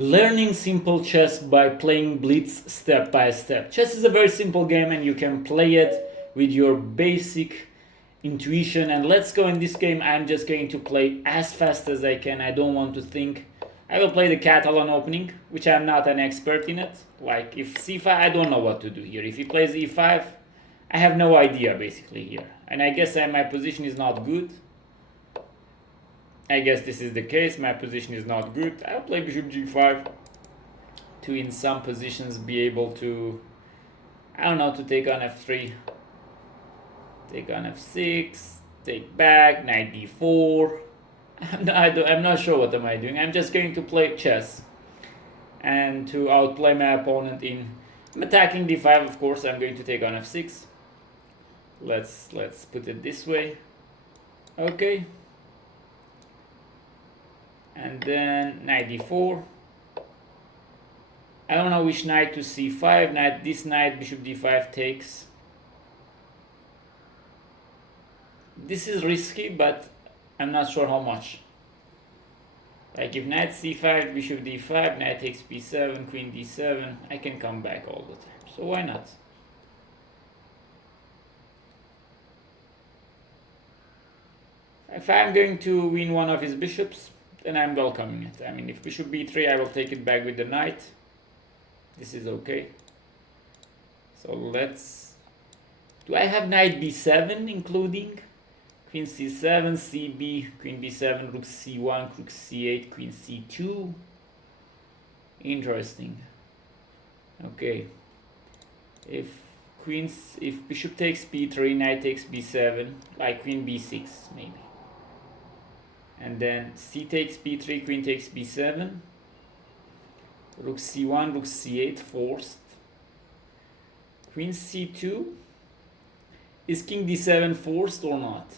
Learning simple chess by playing Blitz step by step. Chess is a very simple game and you can play it with your basic intuition. And let's go in this game. I'm just going to play as fast as I can. I don't want to think. I will play the Catalan opening, which I'm not an expert in it. Like if c5, I don't know what to do here. If he plays e5, I have no idea basically here. And I guess my position is not good. I guess this is the case. My position is not good. I'll play bishop g5 to, in some positions, be able to, I don't know, to take on f3, take on f6, take back, knight d4. I'm not sure what am I doing. I'm just going to play chess and to outplay my opponent in. I'm attacking d5, of course. I'm going to take on f6. Let's put it this way. Okay. And then knight d4. I don't know which knight to c5. This knight, bishop d5 takes. This is risky, but I'm not sure how much. Like if knight c5, bishop d5, knight takes b7, queen d7, I can come back all the time. So why not? If I'm going to win one of his bishops, then I'm welcoming it. I mean, if bishop b3, I will take it back with the knight. This is okay. So let's... Do I have knight b7 including? Queen c7, cb, queen b7, rook c1, rook c8, queen c2. Interesting. Okay. If bishop takes b3, knight takes b7, like queen b6 maybe. And then c takes b3, queen takes b7, rook c1, rook c8 forced, queen c2. Is king d7 forced or not?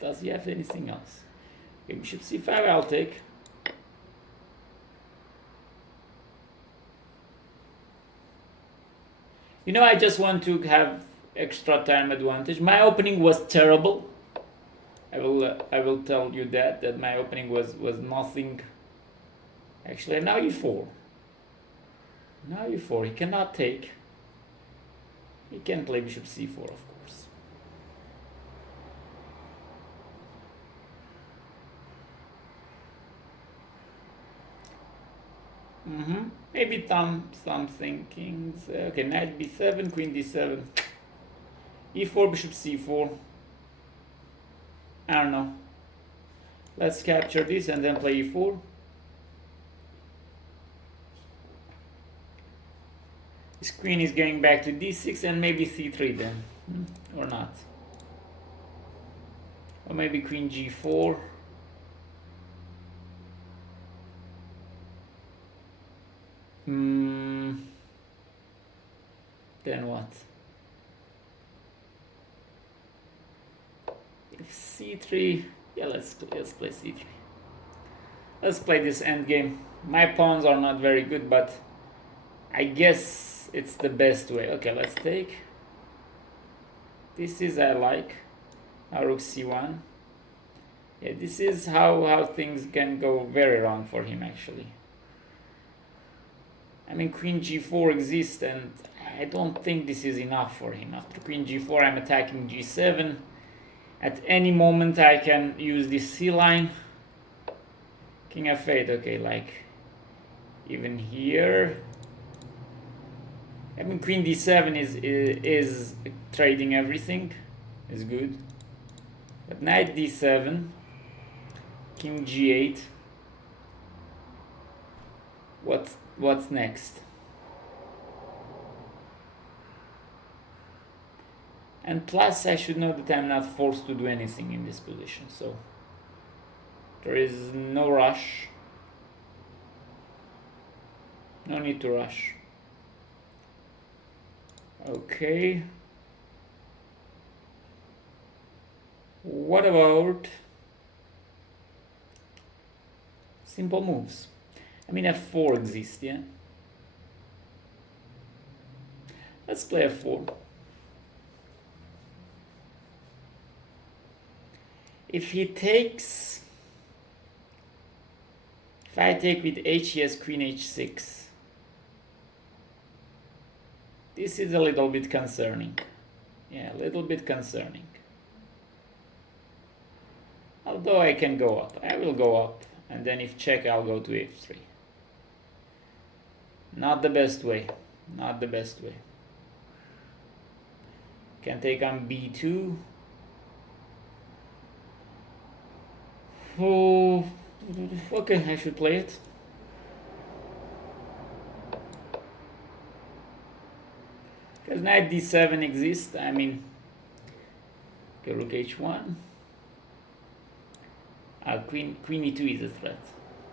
Does he have anything else? Okay, bishop c5 I'll take. You know, I just want to have extra time advantage. My opening was terrible. I will tell you that my opening was nothing. Actually, now e4. Now e4. He cannot take. He can play bishop c4, of course. Maybe some thinkings. Okay, knight b7, queen d7, e4, bishop c4. I don't know. Let's capture this and then play e4. This queen is going back to d6 and maybe c3 then, or not. Or maybe queen g4. Then what? If c3, yeah, let's play c3. Let's play this endgame. My pawns are not very good, but I guess it's the best way. Okay, let's take. This is I like. Now rook c1. Yeah, this is how things can go very wrong for him actually. I mean, queen g4 exists, and I don't think this is enough for him. After queen g4, I'm attacking g7. At any moment, I can use this c line. King f8, okay, like even here. I mean, queen d7 is trading everything, is good. But knight d7, king g8. What's next? And plus, I should know that I'm not forced to do anything in this position, so there is no rush. No need to rush. Okay. What about simple moves? I mean, f4 exists, yeah? Let's play f4. If he takes If I take with h, he has queen h6. This is a little bit concerning. Yeah, a little bit concerning. Although I can go up. I will go up. And then if check, I'll go to f3. Not the best way. Not the best way. Can take on b2. Oh, okay, I should play it. Because knight d7 exists, I mean, okay, rook h1. Queen e2 is a threat.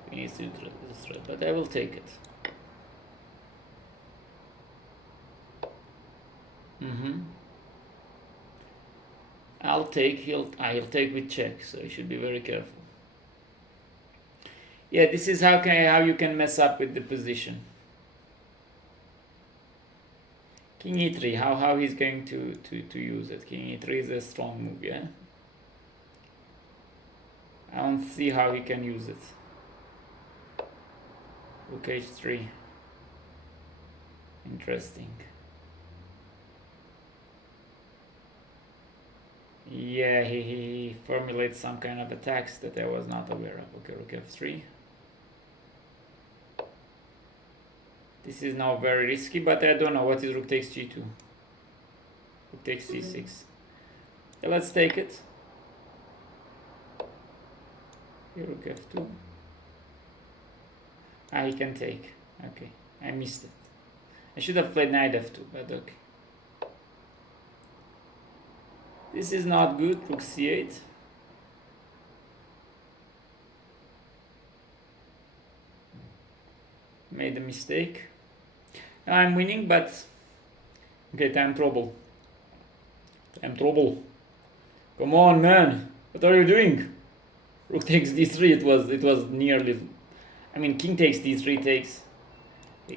Queen e2 is a threat, but I will take it. I'll take, he'll take with check, so you should be very careful. Yeah, this is how you can mess up with the position. King e3, how he's going to use it. King e3 is a strong move, yeah? I don't see how he can use it. Rook h3. Interesting. Yeah, he formulates some kind of attacks that I was not aware of. Okay, rook f3. This is now very risky, but I don't know. What is rook takes g2? Rook takes c6. Yeah, let's take it. Here, rook f2. Ah, he can take. Okay, I missed it. I should have played knight f2, but okay. This is not good. Rook c8. Made a mistake. Now I'm winning, but okay, time trouble. Time trouble. Come on, man. What are you doing? Rook takes d3. It was nearly. I mean, king takes d3 takes.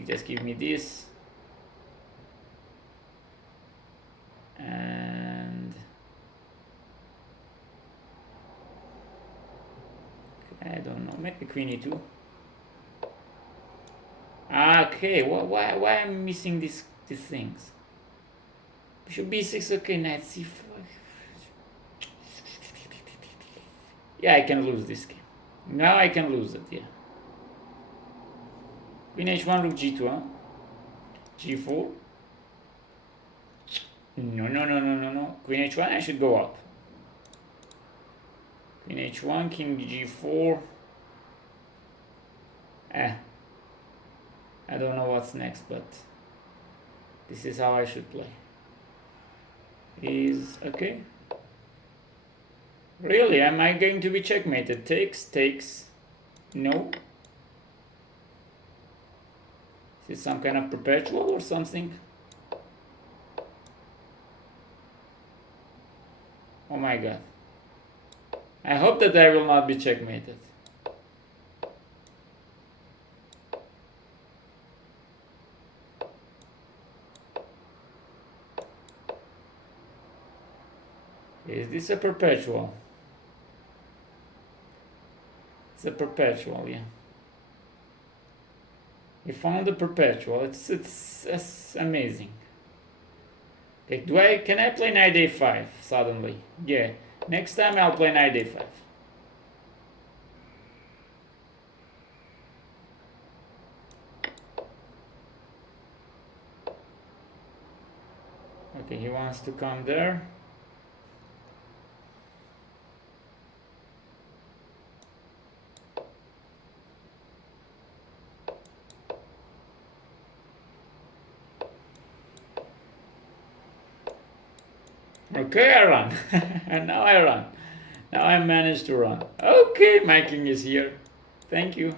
Just give me this. And I don't know. Maybe queen e2. Okay, why I'm missing these things? Bishop b6, okay, knight c4. Yeah, I can lose this game. Now I can lose it, yeah. Queen h1, rook g2, huh? g4. No. Queen h1, I should go up. Queen h1, king g4. I don't know what's next, but this is how I should play. Is okay. Really, am I going to be checkmated? Takes. No. Is it some kind of perpetual or something? Oh my god. I hope that I will not be checkmated. Is this a perpetual? It's a perpetual, yeah. We found a perpetual. It's amazing. Okay, can I play knight a5 suddenly? Yeah. Next time I'll play knight a5. Okay, he wants to come there. Okay, I run. And now I run. Now I managed to run. Okay, my king is here. Thank you.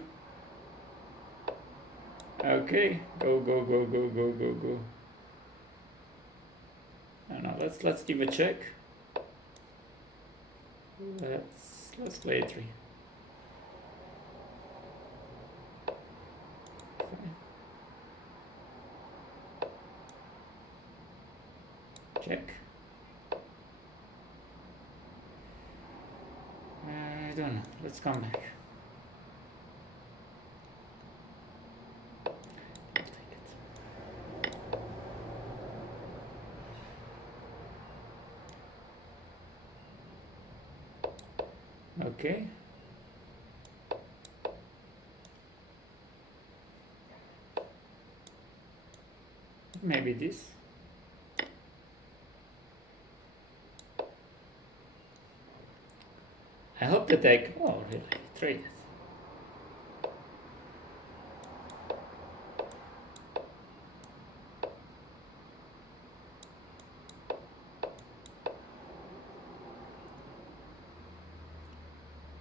Okay, go. No, let's give a check. Let's play a3. Check. I don't know. Let's come back. Okay. Maybe this. I hope that I... Oh, really? Trade it.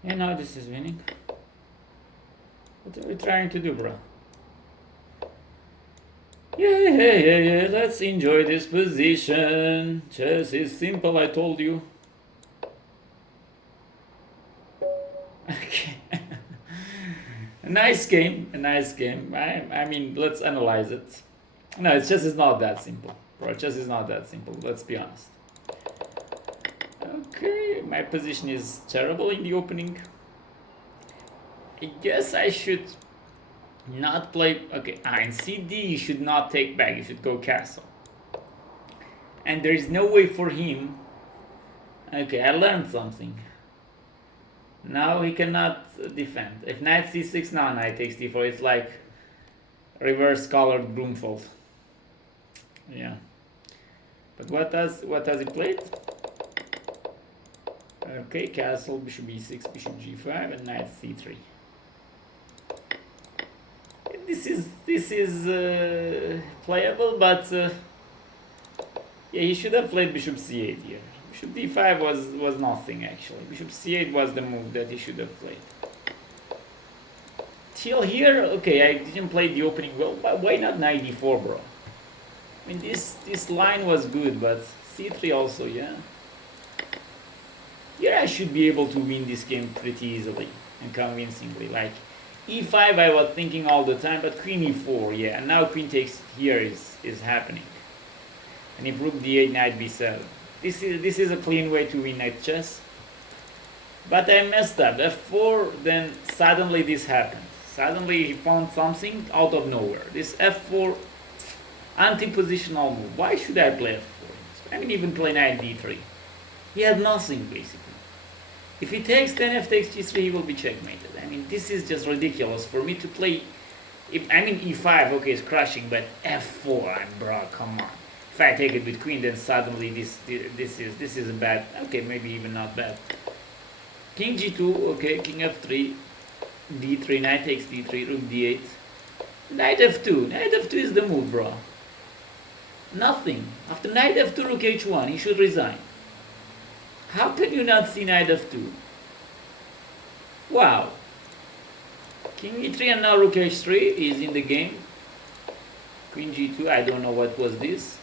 And now this is winning. What are we trying to do, bro? Yeah. Let's enjoy this position. Chess is simple, I told you. Okay. A nice game. I mean, let's analyze it. No, chess is not that simple, bro. Chess is not that simple. Let's be honest. Okay, my position is terrible in the opening. I guess I should not play. Okay, in CD you should not take back. You should go castle. And there is no way for him. Okay, I learned something. Now he cannot defend. If knight c6, now knight takes d4. It's like reverse colored Broomfold. Yeah. But what has he played? Okay, castle, bishop e6, bishop g5, and knight c3. This is playable, but yeah, he should have played bishop c8 here. Bishop d5 was nothing actually. Bishop c8 was the move that he should have played. Till here, okay, I didn't play the opening well, but why not knight d4, bro? I mean, this line was good, but c3 also, yeah. Here I should be able to win this game pretty easily and convincingly. Like e5 I was thinking all the time, but queen e4, yeah, and now queen takes here is happening. And if rook d8, knight b7. This is a clean way to win at chess. But I messed up. f4, then suddenly this happened. Suddenly he found something out of nowhere. This f4 anti-positional move. Why should I play f4? I mean, even play knight d3. He had nothing basically. If he takes, then f takes g3, he will be checkmated. I mean, this is just ridiculous for me to play. I mean, e5, okay, is crushing, but f4, bro, come on. If I take it with queen, then suddenly this is a bad. Okay, maybe even not bad. King g2, okay, king f3, d3, knight takes d3, rook d8, knight f2. Knight f2 is the move, bro. Nothing. After knight f2, rook h1, he should resign. How can you not see knight f2? Wow. King e3 and now rook h3 is in the game. Queen g2, I don't know what was this.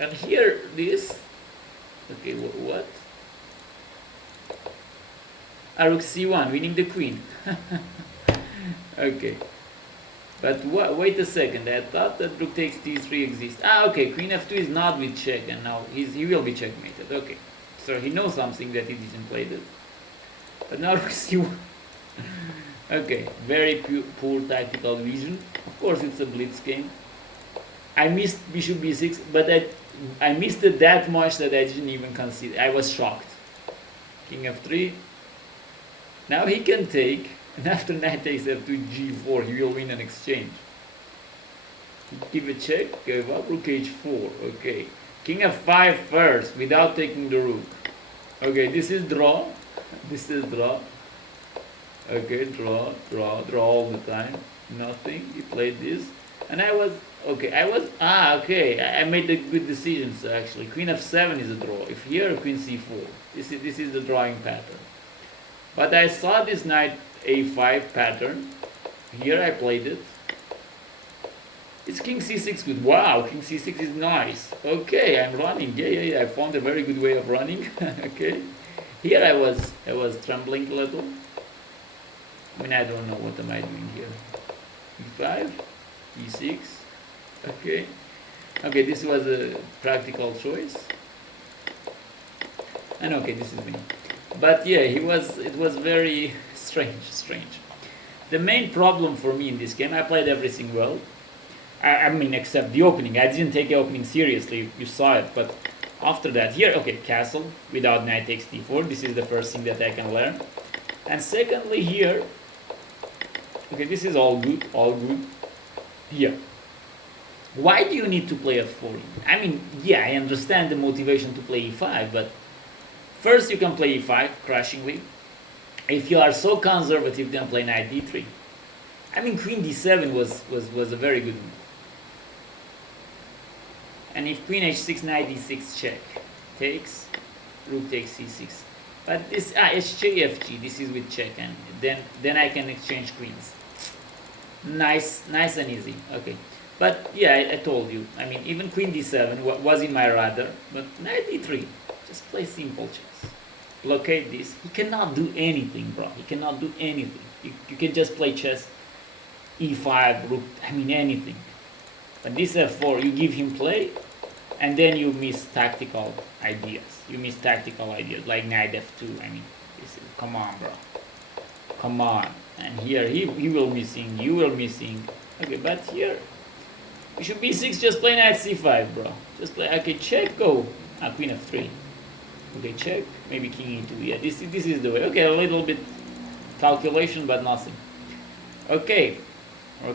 And here, this. Okay, what? Rook c1, winning the queen. Okay. But wait a second, I thought that rook takes d3 exists. Okay, queen f2 is not with check, and now he will be checkmated. Okay. So he knows something that he didn't play it. But now rook c1. Okay, very poor tactical vision. Of course, it's a blitz game. I missed bishop b6, but I missed it that much that I didn't even consider. I was shocked. King f3. Now he can take, and after knight takes f2, g4, he will win an exchange. Give a check, give up, rook h4. Okay. King f5 first, without taking the rook. Okay, this is draw. This is draw. Okay, draw all the time. Nothing. He played this. And I was, okay, I made the good decisions actually. Queen f7 is a draw. If here, queen c4. This is the drawing pattern. But I saw this knight a5 pattern. Here I played it. It's king c6 good. Wow, king c6 is nice. Okay, I'm running. Yeah. I found a very good way of running. Okay. Here I was trembling a little. I mean, I don't know what am I doing here. e5, e6. Okay. Okay, this was a practical choice. And okay, this is me. But yeah, it was very strange. The main problem for me in this game, I played everything well. I mean, except the opening. I didn't take the opening seriously, you saw it, but After that, here, okay, castle without knight takes d4. This is the first thing that I can learn. And secondly, here, okay, this is all good, all good. Here, why do you need to play f4? I mean, yeah, I understand the motivation to play e5, but first you can play e5 crashingly. If you are so conservative, then play knight d3. I mean, queen d7 was a very good move. And if queen h6, knight d6 check, takes, rook takes c6. But this, hjfg, this is with check, and then I can exchange queens. Nice and easy, okay. But yeah, I told you, I mean, even queen d7 was in my radar, but knight d3, just play simple chess. Blockade this, he cannot do anything, bro, he cannot do anything. You can just play chess, e5, rook, I mean anything. But this f4, you give him play, and then you miss tactical ideas. You miss tactical ideas, like knight f2, I mean, come on, bro. Come on. And here, he will missing, you will missing. Okay, but here, bishop b6, just play knight c5, bro. Just play, okay, check, go. Queen f3. Okay, check, maybe king e2, yeah, this is the way. Okay, a little bit calculation, but nothing. Okay. I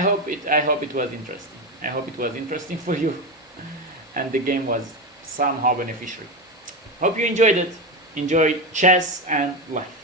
hope it was interesting. I hope it was interesting for you, and the game was somehow beneficial. Hope you enjoyed it. Enjoy chess and life.